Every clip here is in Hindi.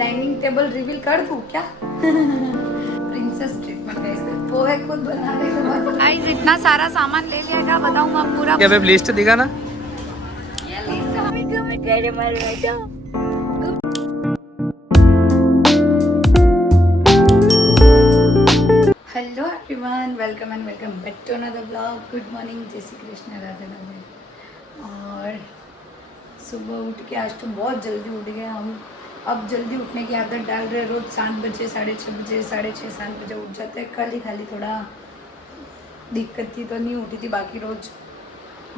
डाइनिंग टेबल रिवील कर दूं क्या? प्रिंसेस ट्रीटमेंट का इसमें पोहे खुद बनाने के बाद गाइस इतना सारा सामान ले लिया, क्या बताऊं मैं पूरा। क्या बेब लिस्ट दिखा ना। ये लिस्ट हमें क्यों मैं तेरे मर बैठा। Hello everyone, welcome and welcome back to another blog. Good morning, जय श्री कृष्ण, राधे राधे। और सुबह उठ के आज तो बहुत जल्दी उठ गए हम। अब जल्दी उठने की आदत डाल रहे, रोज 7 बजे, 6:30 बजे, 6:30 7 बजे उठ जाते हैं। कल ही खाली थोड़ा दिक्कत थी तो नहीं उठी थी, बाकी रोज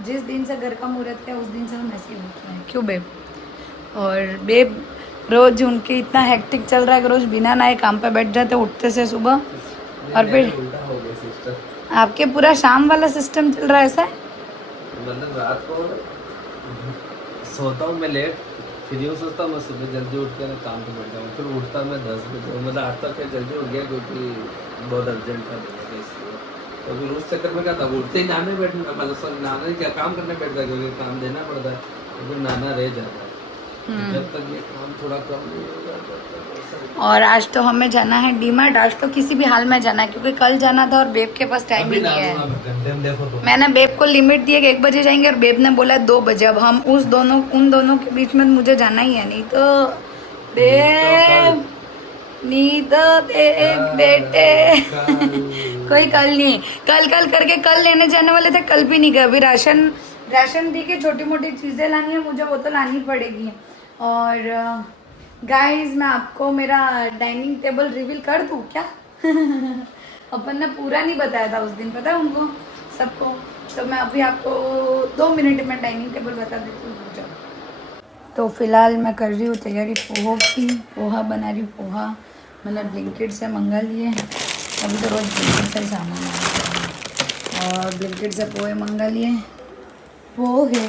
जिस दिन से घर का मुहूर्त है उस दिन से हम ऐसे ही उठ रहे हैं। क्यों बेब? और बेब रोज उनके इतना हेक्टिक चल रहा है कि रोज बिना नए काम पे बैठ जाते उठते से सुबह, और फिर आपके पूरा शाम वाला सिस्टम चल रहा है ऐसा। मतलब रात को सोता हूँ मैं लेट, फिर यूँ सोचता हूँ मैं सुबह जल्दी उठ के ना काम पे बैठ जाऊँ, फिर उठता मैं 10 बजे। मतलब आज तक फिर जल्दी उठ गया क्योंकि बहुत अर्जेंट था इसलिए। तो फिर उस चक्कर में क्या था, उठते ही नहाने बैठना, मतलब सब नहाने क्या काम करने बैठता क्योंकि काम देना पड़ता है, तो फिर नहाना रह जाता है। जब तक ये काम थोड़ा कम नहीं होगा। और आज तो हमें जाना है डीमार्ट। आज तो किसी भी हाल में जाना है क्योंकि कल जाना था और बेब के पास टाइम ही नहीं है। मैंने बेब को लिमिट दी है कि 1 बजे जाएंगे और बेब ने बोला 2 बजे। अब हम उन दोनों के बीच में मुझे जाना ही है, नहीं तो बेब नहीं तो देख बेटे कोई कल नहीं। कल करके कल लेने जाने वाले थे, कल भी नहीं गए। अभी राशन दी के छोटी मोटी चीजें लानी है मुझे, वो तो लानी पड़ेगी। और गाइस मैं आपको मेरा डाइनिंग टेबल रिवील कर दूं क्या? अपन ने पूरा नहीं बताया था उस दिन, पता है उनको सबको। तो मैं अभी आपको 2 मिनट में डाइनिंग टेबल बता देती हूँ। तो फिलहाल मैं कर रही हूँ तैयारी पोहा की। पोहा बना रही हूँ। पोहा मैंने ब्लिंकिट से मंगा लिए। अभी तो रोज़ ब्लिंकिट से ही सामान आता है, और ब्लिंकिट से पोहे मंगा लिए। पोहे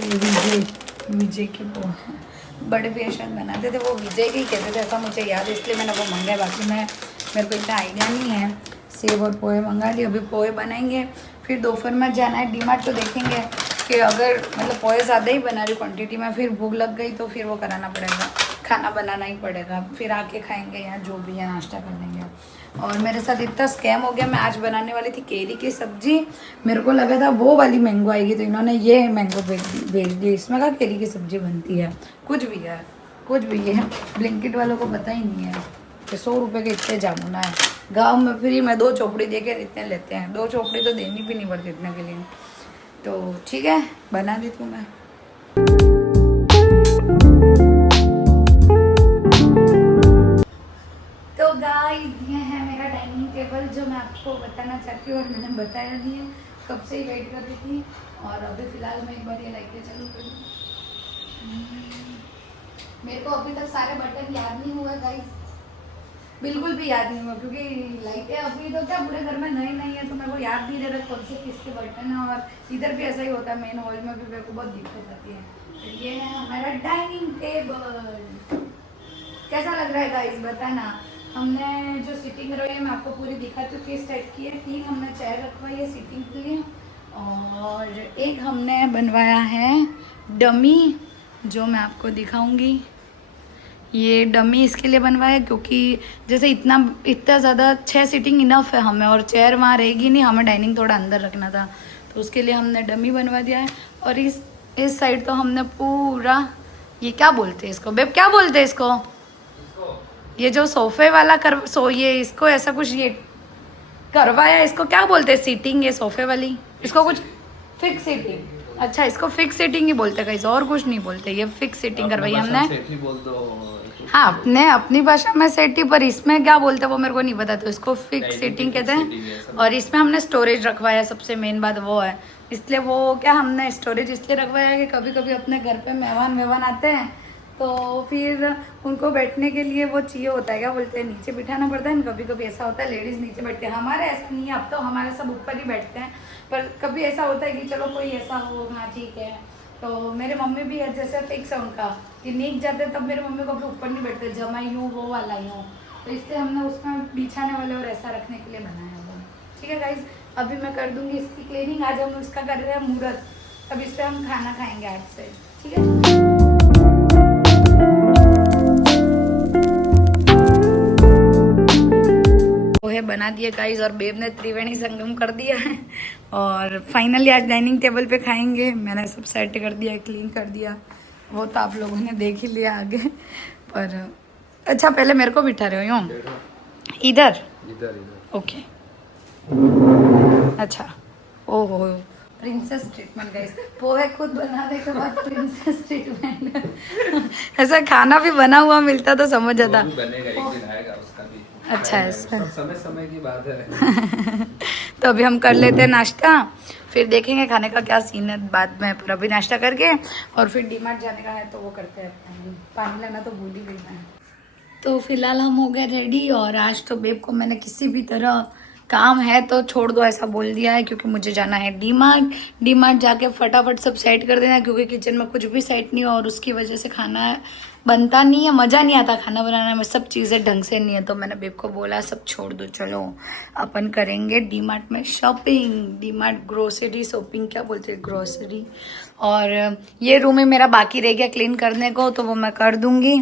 विजय के पोहे बड़े बेशक बनाते थे, वो विजय के ही कहते थे ऐसा मुझे याद है, इसलिए मैंने वो मंगाए। बाकी मेरे को इतना आइडिया नहीं है। सेब और पोहे मंगा लिए, अभी पोहे बनाएंगे। फिर दोपहर में जाना है डीमार्ट, तो देखेंगे कि अगर मतलब पोहे ज़्यादा ही बना रही क्वांटिटी में, फिर भूख लग गई तो फिर वो कराना पड़ेगा, खाना बनाना ही पड़ेगा। फिर आके खाएंगे या जो भी है नाश्ता कर लेंगे। और मेरे साथ इतना स्कैम हो गया, मैं आज बनाने वाली थी केरी की सब्जी। मेरे को लगा था वो वाली मैंगो आएगी, तो इन्होंने ये मैंगो भेज दी। इसमें कहा केरी की सब्जी बनती है, कुछ भी है। ब्लिंकिट वालों को पता ही नहीं है कि 100 रुपये के इतने जामुना है। गाँव में फ्री में 2 चोपड़ी दे के इतने लेते हैं। 2 चोपड़ी तो देनी भी नहीं पड़ती इतने के लिए। तो ठीक है, बना देती हूँ मैं। तो गाइस ये है मेरा डाइनिंग टेबल जो मैं आपको बताना चाहती हूँ, और मैंने बताया नहीं है, कब से ही वेट कर रही थी। और अभी फिलहाल मैं एक बार ये लाइटें चालू कर दूँ। मेरे को अभी तक सारे बटन याद नहीं हुआ गाइस, बिल्कुल भी याद नहीं हुआ, क्योंकि लाइटें अभी तो क्या पूरे घर में नई है, तो मेरे को याद नहीं रह रहा कौन से किसके बटन है। और इधर भी ऐसा ही होता है, मेन हॉल में भी मेरे को बहुत दिक्कत आती है। तो ये है हमारा डाइनिंग टेबल। कैसा लग रहा है गाइस बताना। हमने जो सीटिंग रही है मैं आपको पूरी दिखाती हूँ किस टाइप की है। 3 हमने चेयर रखवाई है सीटिंग के लिए, और एक हमने बनवाया है डमी, जो मैं आपको दिखाऊंगी। ये डमी इसके लिए बनवाया क्योंकि जैसे इतना ज़्यादा 6 सीटिंग इनफ है हमें, और चेयर वहाँ रहेगी नहीं, हमें डाइनिंग थोड़ा अंदर रखना था, तो उसके लिए हमने डमी बनवा दिया है। और इस साइड तो हमने पूरा, ये क्या बोलते हैं इसको बेब, क्या बोलते हैं इसको, ये जो सोफे वाला ये इसको ऐसा कुछ ये करवाया, इसको क्या बोलते हैं सीटिंग, ये सोफे वाली, इसको कुछ फिक्स सीटिंग। अच्छा, इसको फिक्स सीटिंग ही बोलते हैं गाइस, और कुछ नहीं बोलते। ये फिक्स सीटिंग करवाई हमने। हाँ, अपनी भाषा में सेटी, पर इसमें क्या बोलते हैं वो मेरे को नहीं पता, तो इसको फिक्स सीटिंग कहते हैं। और इसमें हमने स्टोरेज रखवाया, सबसे मेन बात वो है। इसलिए वो क्या हमने स्टोरेज इसलिए रखवाया है कि कभी कभी अपने घर पे मेहमान आते हैं, तो फिर उनको बैठने के लिए वो चाहिए होता है, क्या बोलते हैं, नीचे बिठाना पड़ता है। कभी कभी ऐसा होता है लेडीज़ नीचे बैठते हैं, हमारे ऐसा नहीं है, अब तो हमारे सब ऊपर ही बैठते हैं। पर कभी ऐसा होता है कि चलो कोई ऐसा हो, हाँ ठीक है। तो मेरे मम्मी भी जैसे फिक्स है उनका कि नीचे जाते तब मेरे मम्मी को अपने ऊपर नहीं बैठते, जमा यूँ वो वाला यूँ, तो इसलिए हमने उसमें बिछाने वाले और ऐसा रखने के लिए बनाया वो। ठीक है गाइज, अभी मैं कर दूँगी इसकी क्लीनिंग। आज हम इसका कर रहे हैं मुहूर्त, अब इस पर हम खाना खाएंगे आज से। ठीक है। बना दिए गाइस और बेब ने त्रिवेणी संगम कर दिया है। और फाइनली आज डाइनिंग टेबल पे खाएंगे। मैंने सब सेट कर दिया, क्लीन कर दिया, वो तो आप लोगों ने देख ही लिया आगे। पर अच्छा पहले मेरे को बिठा रहे हो यूँ इधर इधर ओके। अच्छा ओहो प्रिंसेस ट्रीटमेंट गाइस, पोहे खुद बनाने के बाद प्रिंसेस ट्रीटमेंट। ऐसा खाना भी बना हुआ मिलता तो समझ आता। वो भी बनेगा, एक दिन आएगा उसका भी। अच्छा ऐसा सब समय समय की बात है। तो अभी हम कर लेते हैं नाश्ता, फिर देखेंगे खाने का क्या सीन है बाद में। पर अभी नाश्ता करके और फिर डीमार्ट जाने का है तो वो करते हैं। पानी लाना तो भूल ही गई मैं। तो फिलहाल हम हो गए रेडी और आज तो बेब को मैंने किसी भी तरह काम है तो छोड़ दो ऐसा बोल दिया है, क्योंकि मुझे जाना है डीमार्ट जाके फटाफट सब सेट कर देना, क्योंकि किचन में कुछ भी सेट नहीं हो और उसकी वजह से खाना बनता नहीं है, मज़ा नहीं आता खाना बनाने में, सब चीज़ें ढंग से नहीं है। तो मैंने बेब को बोला सब छोड़ दो, चलो अपन करेंगे डीमार्ट में शॉपिंग। डीमार्ट ग्रोसरी शॉपिंग क्या बोलते हैं, ग्रोसरी। और ये रूम ही मेरा बाकी रह गया क्लीन करने को, तो वो मैं कर दूंगी,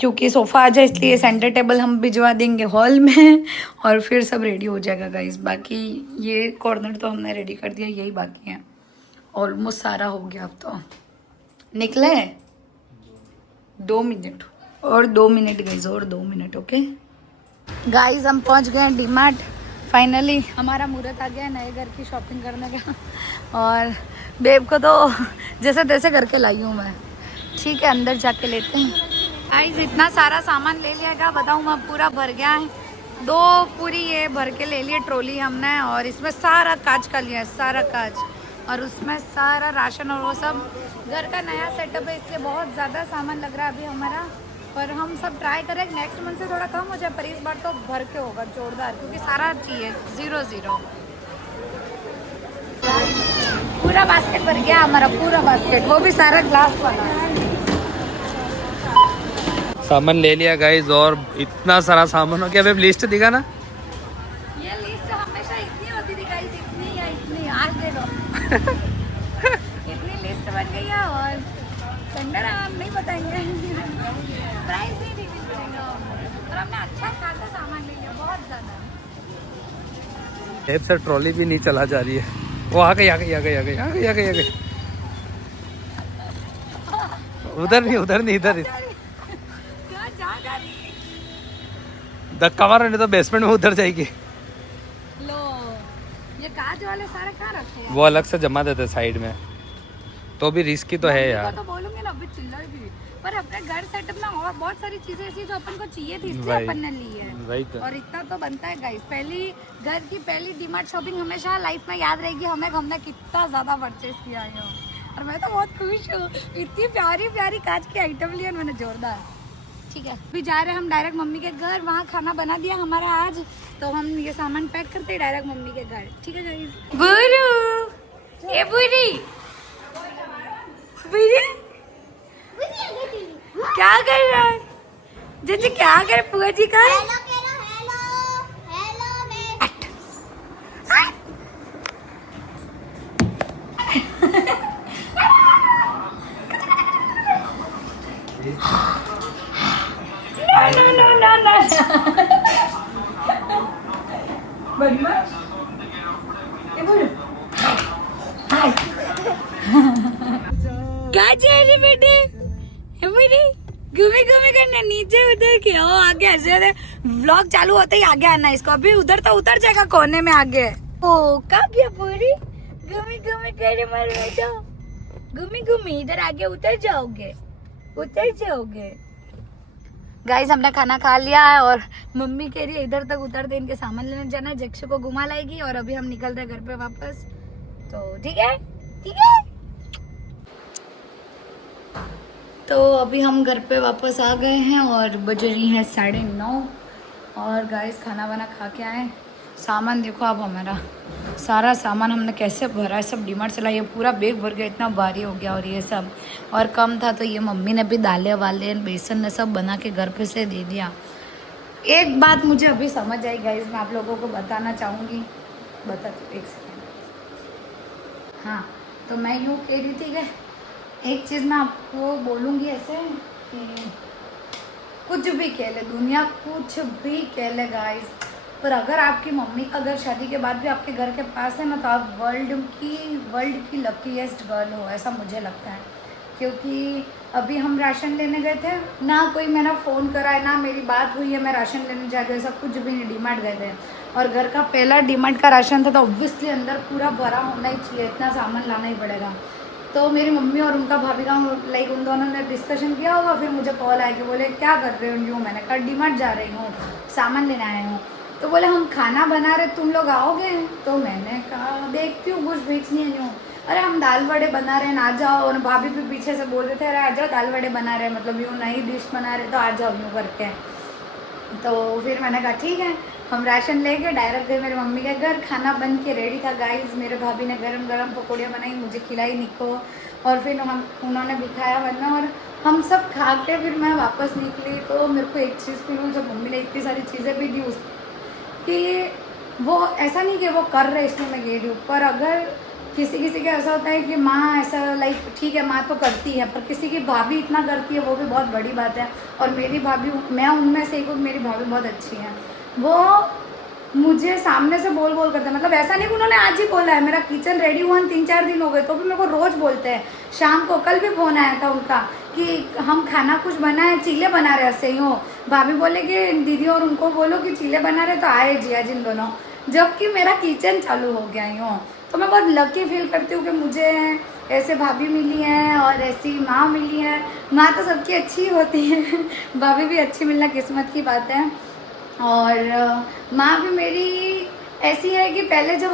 क्योंकि सोफ़ा आ जाए इसलिए सेंटर टेबल हम भिजवा देंगे हॉल में और फिर सब रेडी हो जाएगा गाइस। बाकी ये कॉर्नर तो हमने रेडी कर दिया, यही बाकी है, ऑलमोस्ट सारा हो गया। अब तो निकले 2 मिनट और 2 मिनट गाइस, और 2 मिनट ओके गाइस। हम पहुंच गए हैं डीमार्ट फाइनली। हमारा मुहूर्त आ गया है नए घर की शॉपिंग करने का और बेब को तो जैसे तैसे करके लाई हूँ मैं। ठीक है अंदर जाके लेते हैं गाइस। इतना सारा सामान ले लिया क्या बताऊँ मैं, पूरा भर गया है। 2 पूरी ये भर के ले लिए ट्रॉली हमने, और इसमें सारा कांच का लिया है, सारा कांच, और उसमें सारा राशन और वो सब। घर का नया सेटअप है इसलिए बहुत ज़्यादा सामान लग रहा है अभी हमारा, पर हम सब ट्राई करें नेक्स्ट मंथ से थोड़ा कम हो जाए, पर इस बार तो भर के होगा जोरदार, क्योंकि सारा चाहिए 0-0। पूरा बास्केट भर गया हमारा, पूरा बास्केट, वो भी सारा ग्लास वाला। सामान ले लिया गाइस और इतना सारा सामान हो गया। अब लिस्ट दिखा ना, ये लिस्ट हमेशा इतनी होती थी गाइस, इतनी या इतनी, आज दे लो। इतनी लिस्ट बन गई है और टेंडर हम नहीं बताएंगे, प्राइस नहीं रिवील करेंगे, और हमने अच्छा खासा सामान ले लिया, बहुत ज़्यादा। से ट्रॉली भी नहीं चला जा रही है। वो आ गई आ गई आ गई आ गई आ गई आ गई आ गई। उधर नहीं उधर नहीं, इधर धक्का मारो नहीं तो बेसमेंट में उधर जाएगी। लो ये कांच वाले सारे कहाँ रखे हैं? वो अलग से जमा देते साइड में, तो भी रिस्की तो है यार। तो बोलूंगी ना अभी चिल्लाएगी, पर अपने घर सेटअप में और बहुत सारी चीजें ऐसी जो अपन को चाहिए थी इसलिए अपन ने ली है। वही तो। और इतना तो बनता है गाइस, घर की पहली डीमार्ट शॉपिंग हमेशा लाइफ में याद रहेगी हमें, हमने कितना ज्यादा परचेज किया है। और मैं तो बहुत खुश हूँ, इतनी प्यारी प्यारी कांच की आइटम ली है मैंने, जोरदार। ठीक है अभी जा रहे हैं हम डायरेक्ट मम्मी के घर, वहाँ खाना बना दिया हमारा आज, तो हम ये सामान पैक करते हैं डायरेक्ट मम्मी के घर। ठीक है गाइस। बुरू ये बुरी क्या कर रहा है जी, क्या कर पुआ जी का? क्या जा रही बेटे, घूमे घूमे करना, नीचे उधर के हो, आगे ऐसे व्लॉग चालू होते ही आगे आना इसको, अभी उधर तो उतर जाएगा कोने में आगे। ओ कहाँ गया पूरी, घूमे घूमे करे मर बेटा, घूमी घूमी इधर आगे उतर जाओगे, उतर जाओगे। गाइस हमने खाना खा लिया है और मम्मी कह रही है इधर तक उतर दे, इनके सामान लेने जाना है, जक्ष को घुमा लाएगी और अभी हम निकल रहे घर पे वापस। तो ठीक है ठीक है। तो अभी हम घर पे वापस आ गए हैं और बज रही हैं 9:30 और गाइस खाना वाना खा के आए। सामान देखो आप, हमारा सारा सामान हमने कैसे भरा है, सब डीमार्ट से लाया, पूरा बैग भर गया, इतना भारी हो गया। और ये सब और कम था तो ये मम्मी ने भी दालें वाले बेसन ने सब बना के घर पे से दे दिया। एक बात मुझे अभी समझ आई गाइस, मैं आप लोगों को बताना चाहूँगी, बता दो एक सेकेंड। हाँ तो मैं यूँ कह रही थी कि एक चीज़ मैं आपको बोलूँगी ऐसे कि कुछ भी कह ले दुनिया, कुछ भी कह ले गाइस, पर अगर आपकी मम्मी का घर शादी के बाद भी आपके घर के पास है ना, तो आप वर्ल्ड की लकीएस्ट गर्ल हो, ऐसा मुझे लगता है। क्योंकि अभी हम राशन लेने गए थे ना, कोई मेरा फ़ोन करा है ना मेरी बात हुई है मैं राशन लेने जा रही हूँ, ऐसा कुछ भी नहीं। डीमार्ट गए थे और घर का पहला डीमार्ट का राशन था, तो ऑब्वियसली अंदर पूरा भरा होना ही चाहिए, इतना सामान लाना ही पड़ेगा। तो मेरी मम्मी और उनका भाभी का लाइक उन दोनों ने डिस्कशन किया होगा, फिर मुझे कॉल आया कि बोले क्या कर रहे हो? यूँ मैंने कहा डीमार्ट जा रही हूँ, सामान लेने आए हूँ। तो बोले हम खाना बना रहे, तुम लोग आओगे? तो मैंने कहा देखती हूँ, कुछ फिक्स नहीं है। अरे हम दाल वड़े बना रहे हैं, आ जाओ। और भाभी भी पीछे से बोल रहे थे अरे आ जाओ, दाल वड़े बना रहे हैं, मतलब यूँ नई डिश बना रहे तो आ जाओ यूँ करके। तो फिर मैंने कहा ठीक है। हम राशन लेके डायरेक्ट गए मेरी मम्मी के घर, खाना बन के रेडी था गाइस। मेरे भाभी ने गरम गरम पकौड़ियाँ बनाई, मुझे खिलाई निको, और फिर उन्होंने भी खाया वरना, और हम सब खा के फिर मैं वापस निकली। तो मेरे को एक चीज़ फील हुई, जब मम्मी ने इतनी सारी चीज़ें भी दी उस कि वो ऐसा नहीं कि वो कर रहे इसलिए मैं ये रही हूँ, पर अगर किसी का ऐसा होता है कि माँ ऐसा लाइक ठीक है माँ तो करती है, पर किसी की भाभी इतना करती है वो भी बहुत बड़ी बात है। और मेरी भाभी, मैं उनमें से एक हूँ, मेरी भाभी बहुत अच्छी है। वो मुझे सामने से बोल करते हैं, मतलब ऐसा नहीं कि उन्होंने आज ही बोला है, मेरा किचन रेडी हुआ 3-4 दिन हो गए तो भी मेरे को रोज़ बोलते हैं। शाम को कल भी फ़ोन आया था उनका कि हम खाना कुछ बनाए, चीले बना रहे ऐसे ही हो। भाभी बोले कि दीदी और उनको बोलो कि चीले बना रहे तो आए जी आज इन दोनों, जबकि मेरा किचन चालू हो गया यूँ। तो मैं बहुत लकी फील करती हूँ कि मुझे ऐसे भाभी मिली हैं और ऐसी माँ मिली है। माँ तो सबकी अच्छी होती है, भाभी भी अच्छी मिलना किस्मत की बात है। और माँ भी मेरी ऐसी है कि पहले जब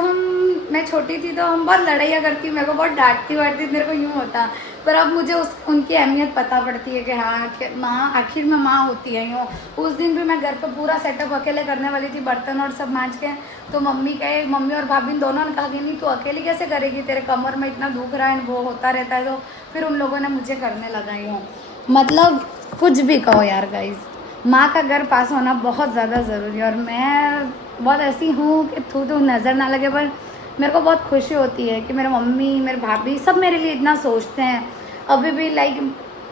मैं छोटी थी तो हम बहुत लड़ाइयाँ करती, मेरे को बहुत डांटती वाटती, मेरे को यूँ होता। पर अब मुझे उनकी अहमियत पता पड़ती है कि हाँ कि माँ आखिर में माँ होती है यूँ। उस दिन भी मैं घर पर पूरा सेटअप अकेले करने वाली थी, बर्तन और सब मांज के। तो मम्मी और भाभी दोनों ने कहा कि नहीं तू अकेली कैसे करेगी, तेरे कमर में इतना दुख रहा है, वो होता रहता है। तो फिर उन लोगों ने मुझे करने लगा यूँ। मतलब कुछ भी कहो यार गाइस, माँ का घर पास होना बहुत ज़्यादा ज़रूरी है। और मैं बहुत ऐसी हूँ कि थू नज़र ना लगे, पर मेरे को बहुत खुशी होती है कि मेरे मम्मी मेरे भाभी सब मेरे लिए इतना सोचते हैं। अभी भी लाइक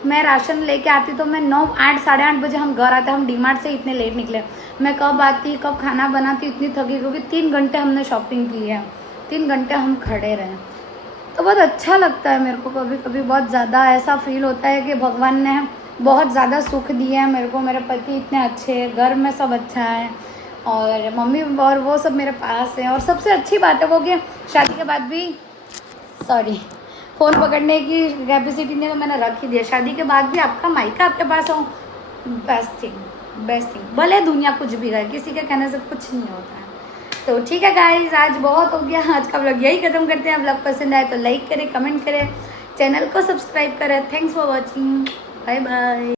मैं राशन लेके आती तो मैं 9, 8, साढ़े 8 बजे हम घर आते, हम डीमार्ट से इतने लेट निकले। मैं कब आती कब खाना बनाती, इतनी थकी, क्योंकि 3 घंटे हमने शॉपिंग की है, 3 घंटे हम खड़े रहे। तो बहुत अच्छा लगता है मेरे को, कभी कभी बहुत ज़्यादा ऐसा फील होता है कि भगवान ने बहुत ज़्यादा सुख दिया है मेरे को। मेरे पति इतने अच्छे हैं, घर में सब अच्छा है, और मम्मी और वो सब मेरे पास है। और सबसे अच्छी बात है वो कि शादी के बाद भी फ़ोन पकड़ने की कैपेसिटी ने तो मैंने रख ही दिया। शादी के बाद भी आपका मायका आपके पास हो, बेस्ट थिंग। भले दुनिया कुछ भी करे, किसी के कहने से कुछ नहीं होता है। तो ठीक है गाइज, आज बहुत हो गया, आज का व्लॉग यही ख़त्म करते हैं। व्लॉग पसंद आए तो लाइक करें, कमेंट करें, चैनल को सब्सक्राइब करें। Thanks for watching, bye bye.